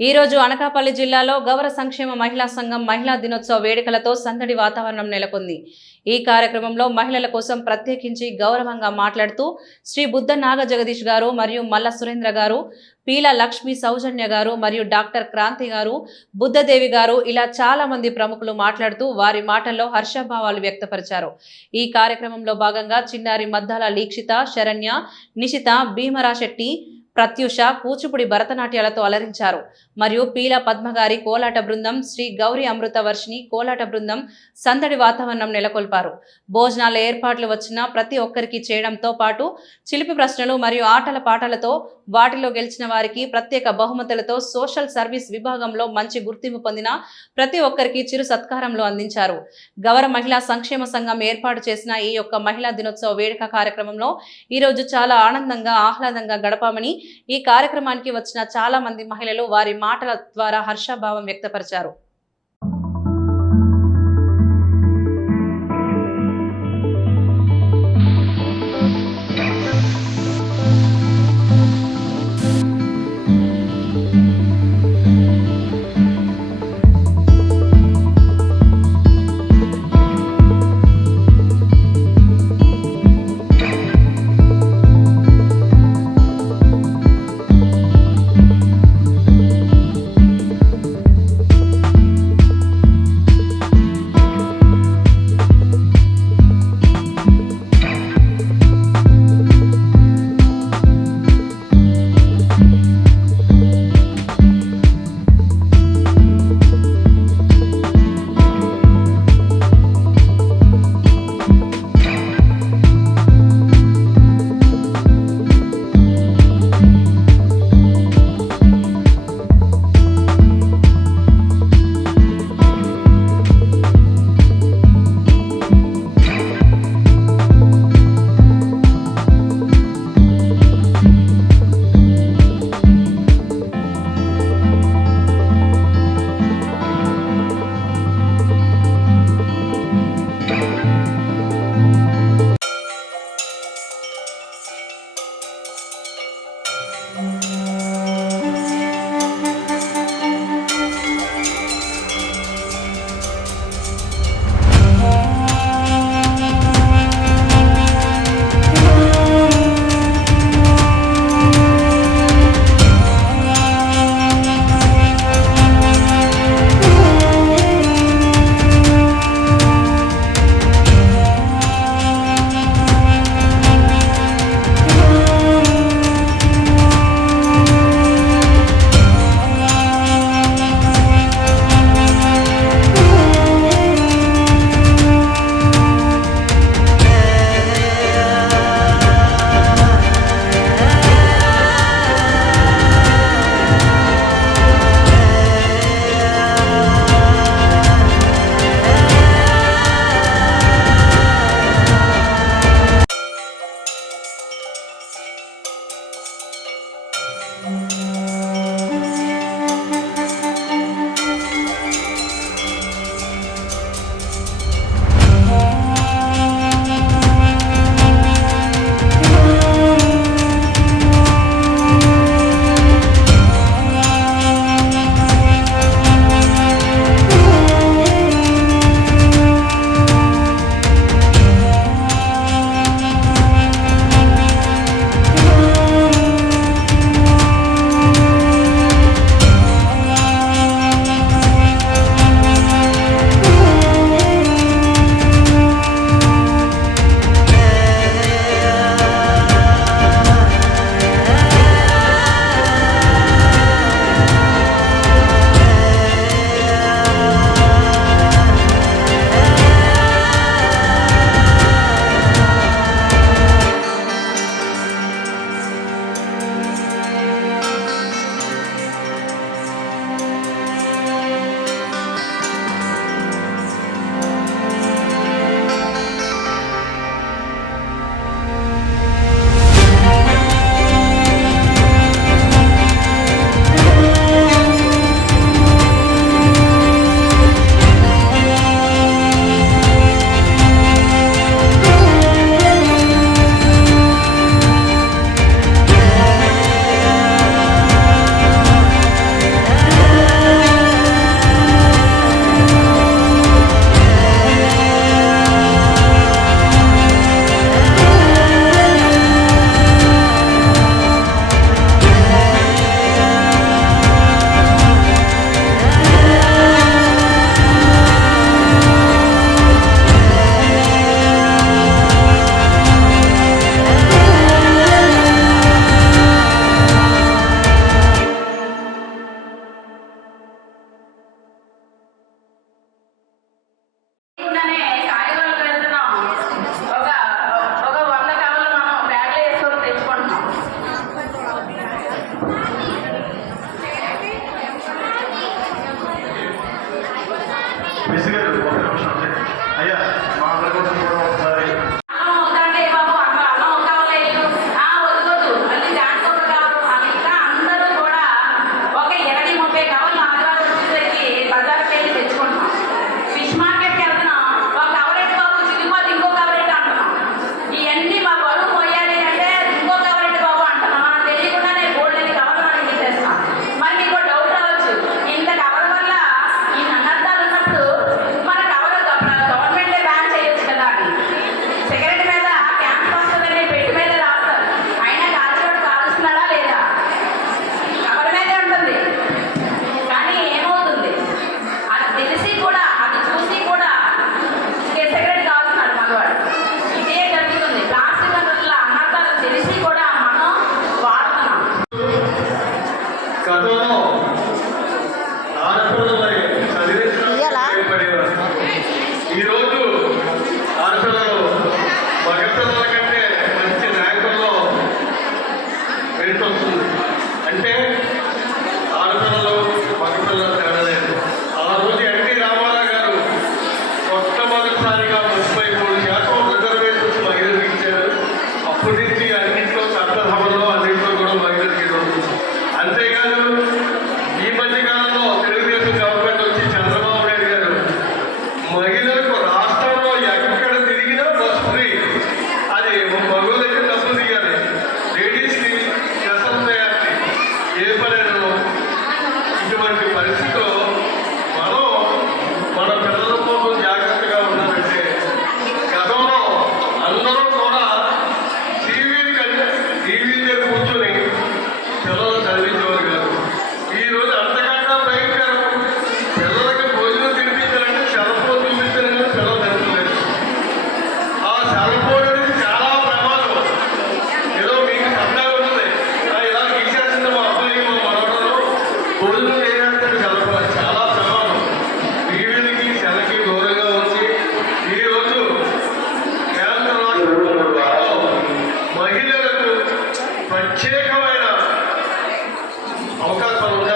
ఈ రోజు అనకాపల్లి జిల్లాలో గౌర సంక్షేమ మహిళా సంఘం మహిళా దినోత్సవ వేడుకలతో సందడి వాతావరణం నెలకొంది. ఈ కార్యక్రమంలో మహిళల కోసం ప్రత్యేకించి గౌరవంగా మాట్లాడుతూ శ్రీ బుద్ధ నాగ జగదీష్ గారు మరియు మల్ల సురేంద్ర గారు, పీల లక్ష్మి సౌజన్య గారు మరియు డాక్టర్ క్రాంతి గారు, బుద్ధదేవి గారు ఇలా చాలా మంది ప్రముఖులు మాట్లాడుతూ వారి మాటల్లో హర్షభావాలు వ్యక్తపరిచారు. ఈ కార్యక్రమంలో భాగంగా చిన్నారి మద్దాల లీక్షిత, శరణ్య, నిశిత, భీమరా శెట్టి, ప్రత్యూష కూచిపుడి భరతనాట్యాలతో అలరించారు. మరియు పీల పద్మగారి కోలాట బృందం, శ్రీ గౌరీ అమృత వర్షిని కోలాట బృందం సందడి వాతావరణం నెలకొల్పారు. భోజనాల ఏర్పాట్లు వచ్చిన ప్రతి ఒక్కరికి చేయడంతో పాటు చిలిపి ప్రశ్నలు మరియు ఆటల పాటలతో వాటిలో గెలిచిన వారికి ప్రత్యేక బహుమతులతో సోషల్ సర్వీస్ విభాగంలో మంచి గుర్తింపు పొందిన ప్రతి ఒక్కరికి చిరు సత్కారంలో అందించారు. గౌర మహిళా సంక్షేమ సంఘం ఏర్పాటు చేసిన ఈ యొక్క మహిళా దినోత్సవ వేడుక కార్యక్రమంలో ఈరోజు చాలా ఆనందంగా ఆహ్లాదంగా గడపామని, ఈ కార్యక్రమానికి వచ్చిన చాలా మంది మహిళలు వారి మాటల ద్వారా హర్షభావం వ్యక్తపరిచారు. అయ్యా మా అందరి కోసం కూడా ఒకసారి ఈరోజు ఆడపిల్లలు మగపిల్లల కంటే మంచి ర్యాంకుల్లో వెళ్తుంది. అంటే ఆడపిల్లలు మగపిల్లలు తేడా లేదు. ఆ రోజు ఎన్టీ రామారావు గారు మొట్టమొదటిసారిగా 33% రిజర్వేషన్స్ మహిళలకు ఇచ్చారు. అప్పటి నుంచి అన్నింటిలో చట్టసభలో అన్నింటిలో కూడా మహిళలకి ఈరోజు. అంతేకాదు ఈ మధ్య కాలంలో తెలుగుదేశం గవర్నమెంట్ వచ్చి చంద్రబాబు నాయుడు గారు మహిళలకు రాష్ట్రంలో ఎక్కడ తిరిగినా బస్ ఫ్రీ. అది మగవాళ్ళ దగ్గర డబ్బులు తీయాలి, లేడీస్కి స్పెషల్ ప్రయారిటీ ఏ పనైనా. ఇటువంటి పరిస్థితిలో మనం మన పిల్లల కోసం జాగ్రత్తగా ఉండాలంటే గతంలో అందరూ కూడా టీవీ దగ్గర కూర్చొని పిల్లలు చదివించేవారు కాదు. ఈరోజు అంతకన్నా భయంకరం. పిల్లలకి భోజనం తినిపించాలంటే సెలఫోన్ చూపించాలని పిల్లలు తినట్లేదు. ఆ సెలఫోన్ అనేది చాలా ప్రమాదం. ఏదో మీకు సరదాగా ఉంటుంది, ఇలా తీసేస్తుంది మా అబ్బాయికి మా మనవడలో భోజనం చేయాలంటే సెలఫోన్ చాలా ప్రమాదం. టీవీలకి సెలకి దూరంగా ఉంచి ఈరోజు కేంద్ర రాష్ట్రంలో మహిళలకు ప్రత్యేకమైన అవకాశాలు ఉన్నాయి.